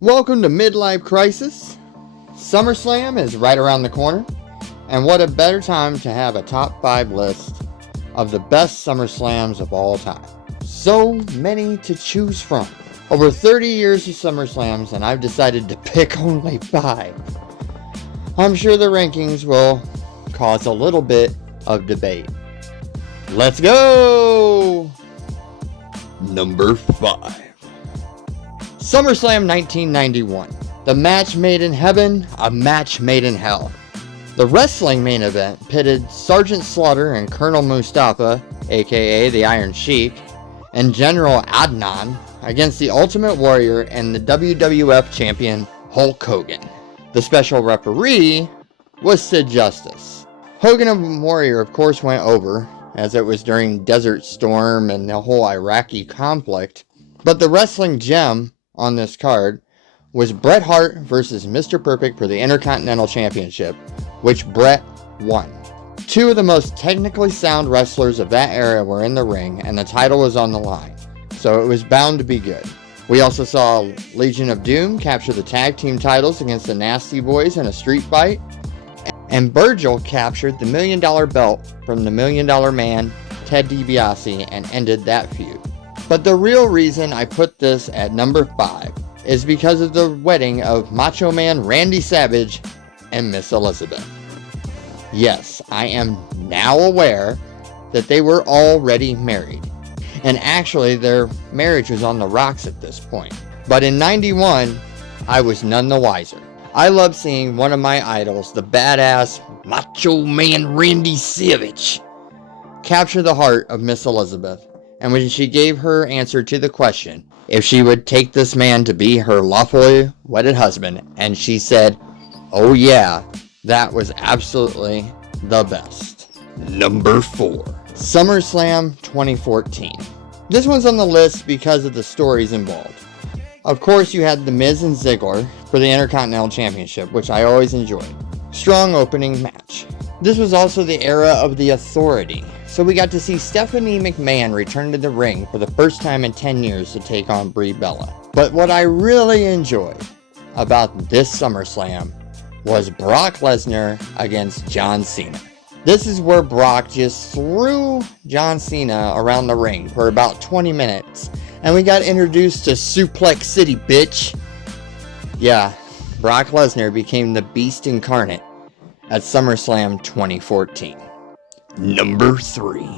Welcome to Midlife Crisis. Summerslam is right around the corner, and what a better time to have a top 5 list of the best Summerslams of all time. So many to choose from. Over 30 years of Summerslams, and I've decided to pick only 5. I'm sure the rankings will cause a little bit of debate. Let's go! Number 5. SummerSlam 1991. The match made in heaven, a match made in hell. The wrestling main event pitted Sergeant Slaughter and Colonel Mustafa, aka the Iron Sheik, and General Adnan against the Ultimate Warrior and the WWF champion Hulk Hogan. The special referee was Sid Justice. Hogan and Warrior of course went over, as it was during Desert Storm and the whole Iraqi conflict, but the wrestling gem on this card was Bret Hart versus Mr. Perfect for the Intercontinental Championship, which Bret won. 2 of the most technically sound wrestlers of that era were in the ring, and the title was on the line, so it was bound to be good. We also saw Legion of Doom capture the tag team titles against the Nasty Boys in a street fight, and Virgil captured the $1 Million belt from the $1 Million Man, Ted DiBiase, and ended that feud. But the real reason I put this at number 5 is because of the wedding of Macho Man Randy Savage and Miss Elizabeth. Yes, I am now aware that they were already married, and actually their marriage was on the rocks at this point. But in 91, I was none the wiser. I love seeing one of my idols, the badass Macho Man Randy Savage, capture the heart of Miss Elizabeth. And when she gave her answer to the question if she would take this man to be her lawfully wedded husband, and she said, oh yeah, that was absolutely the best. Number 4. SummerSlam 2014. This one's on the list because of the stories involved. Of course, you had The Miz and Ziggler for the Intercontinental Championship, which I always enjoyed. Strong opening match. This was also the era of the Authority, so we got to see Stephanie McMahon return to the ring for the first time in 10 years to take on Brie Bella. But what I really enjoyed about this SummerSlam was Brock Lesnar against John Cena. This is where Brock just threw John Cena around the ring for about 20 minutes, and we got introduced to Suplex City, bitch. Yeah, Brock Lesnar became the Beast incarnate at SummerSlam 2014. Number 3.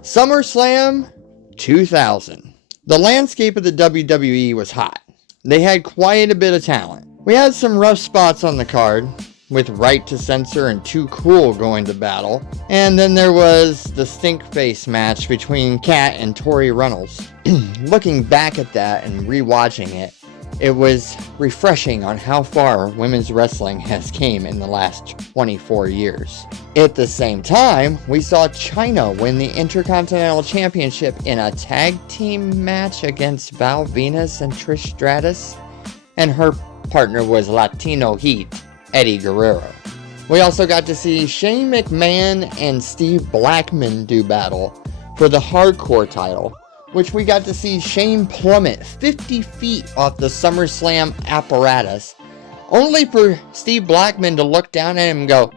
SummerSlam 2000. The landscape of the WWE was hot. They had quite a bit of talent. We had some rough spots on the card, with Right to Censor and Too Cool going to battle. And then there was the stink face match between Kat and Tori Runnels. Looking back at that and rewatching it, it was refreshing on how far women's wrestling has came in the last 24 years. At the same time, we saw Chyna win the Intercontinental Championship in a tag team match against Val Venus and Trish Stratus, and her partner was Latino Heat, Eddie Guerrero. We also got to see Shane McMahon and Steve Blackman do battle for the Hardcore title, which we got to see Shane plummet 50 feet off the SummerSlam apparatus, only for Steve Blackman to look down at him and go,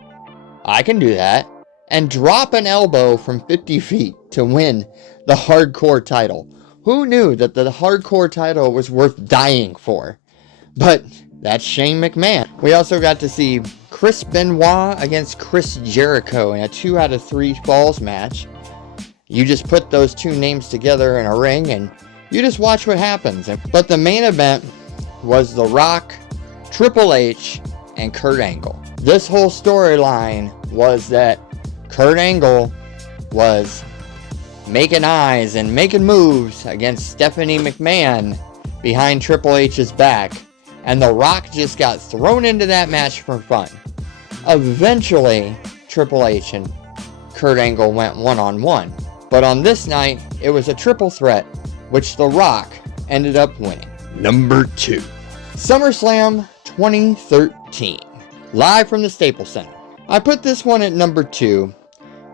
I can do that, and drop an elbow from 50 feet to win the Hardcore title. Who knew that the Hardcore title was worth dying for? But that's Shane McMahon. We also got to see Chris Benoit against Chris Jericho in a 2 out of 3 falls match. You just put those 2 names together in a ring and you just watch what happens. But the main event was The Rock, Triple H, and Kurt Angle. This whole storyline was that Kurt Angle was making eyes and making moves against Stephanie McMahon behind Triple H's back, and The Rock just got thrown into that match for fun. Eventually, Triple H and Kurt Angle went one-on-one. But on this night, it was a triple threat, which The Rock ended up winning. Number 2. SummerSlam 2013. Live from the Staples Center. I put this one at number 2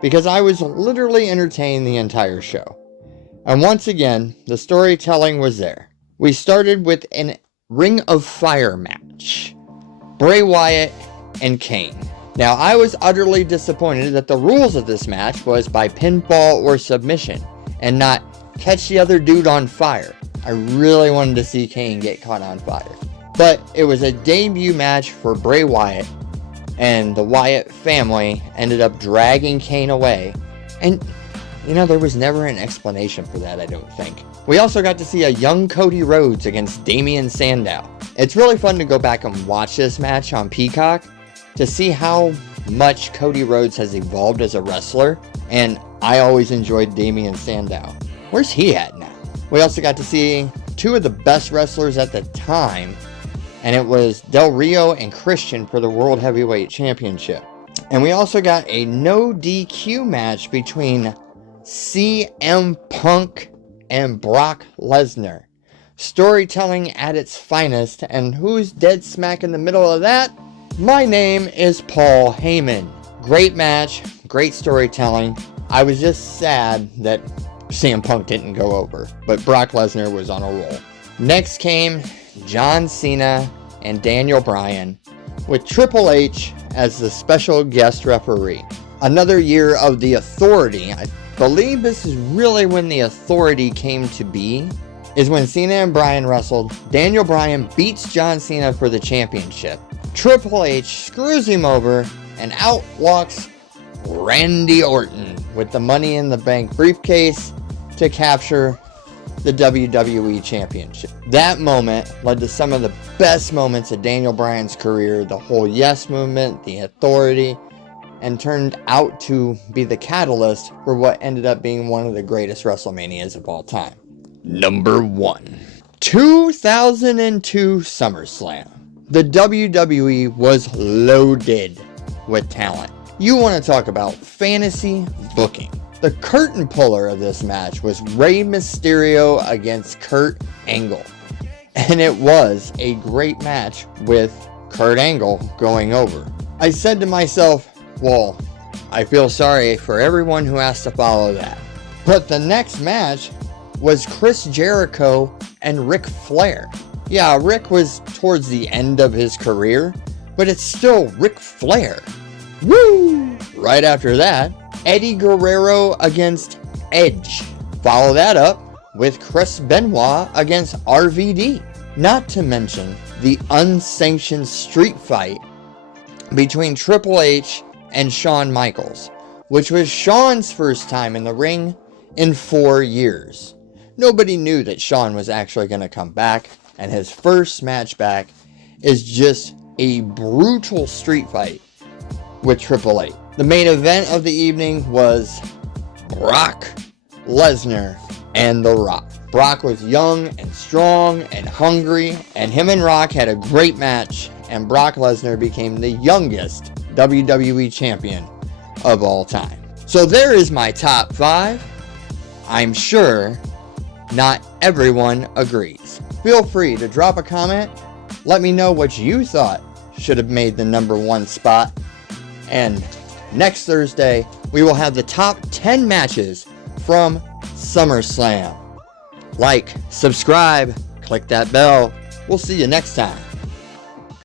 because I was literally entertained the entire show. And once again, the storytelling was there. We started with an Ring of Fire match. Bray Wyatt and Kane. Now, I was utterly disappointed that the rules of this match was by pinfall or submission, and not catch the other dude on fire. I really wanted to see Kane get caught on fire. But it was a debut match for Bray Wyatt, and the Wyatt family ended up dragging Kane away. And, there was never an explanation for that, I don't think. We also got to see a young Cody Rhodes against Damien Sandow. It's really fun to go back and watch this match on Peacock to see how much Cody Rhodes has evolved as a wrestler, and I always enjoyed Damien Sandow. Where's he at now? We also got to see two of the best wrestlers at the time, and it was Del Rio and Christian for the World Heavyweight Championship. And we also got a no DQ match between CM Punk and Brock Lesnar. Storytelling at its finest, and who's dead smack in the middle of that? My name is Paul Heyman. Great match, great storytelling. I was just sad that CM Punk didn't go over, but Brock Lesnar was on a roll. Next came John Cena and Daniel Bryan, with Triple H as the special guest referee. Another year of the Authority. I believe this is really when the Authority came to be, is when Cena and Bryan wrestled. Daniel Bryan beats John Cena for the championship. Triple H screws him over, and out walks Randy Orton with the Money in the Bank briefcase to capture the WWE Championship. That moment led to some of the best moments of Daniel Bryan's career, the whole Yes movement, the Authority, and turned out to be the catalyst for what ended up being one of the greatest WrestleManias of all time. Number 1. 2002 SummerSlam. The WWE was loaded with talent. You want to talk about fantasy booking. The curtain puller of this match was Rey Mysterio against Kurt Angle. And it was a great match with Kurt Angle going over. I said to myself, well, I feel sorry for everyone who has to follow that. But the next match was Chris Jericho and Ric Flair. Yeah, Rick was towards the end of his career, but it's still Ric Flair. Woo! Right after that, Eddie Guerrero against Edge. Follow that up with Chris Benoit against RVD. Not to mention the unsanctioned street fight between Triple H and Shawn Michaels, which was Shawn's first time in the ring in 4 years. Nobody knew that Shawn was actually going to come back, and his first match back is just a brutal street fight with Triple H. The main event of the evening was Brock Lesnar and The Rock. Brock was young and strong and hungry, and him and Rock had a great match, and Brock Lesnar became the youngest WWE champion of all time. So there is my top 5. I'm sure not everyone agrees. Feel free to drop a comment. Let me know what you thought should have made the number 1 spot. And next Thursday, we will have the top 10 matches from SummerSlam. Like, subscribe, click that bell. We'll see you next time.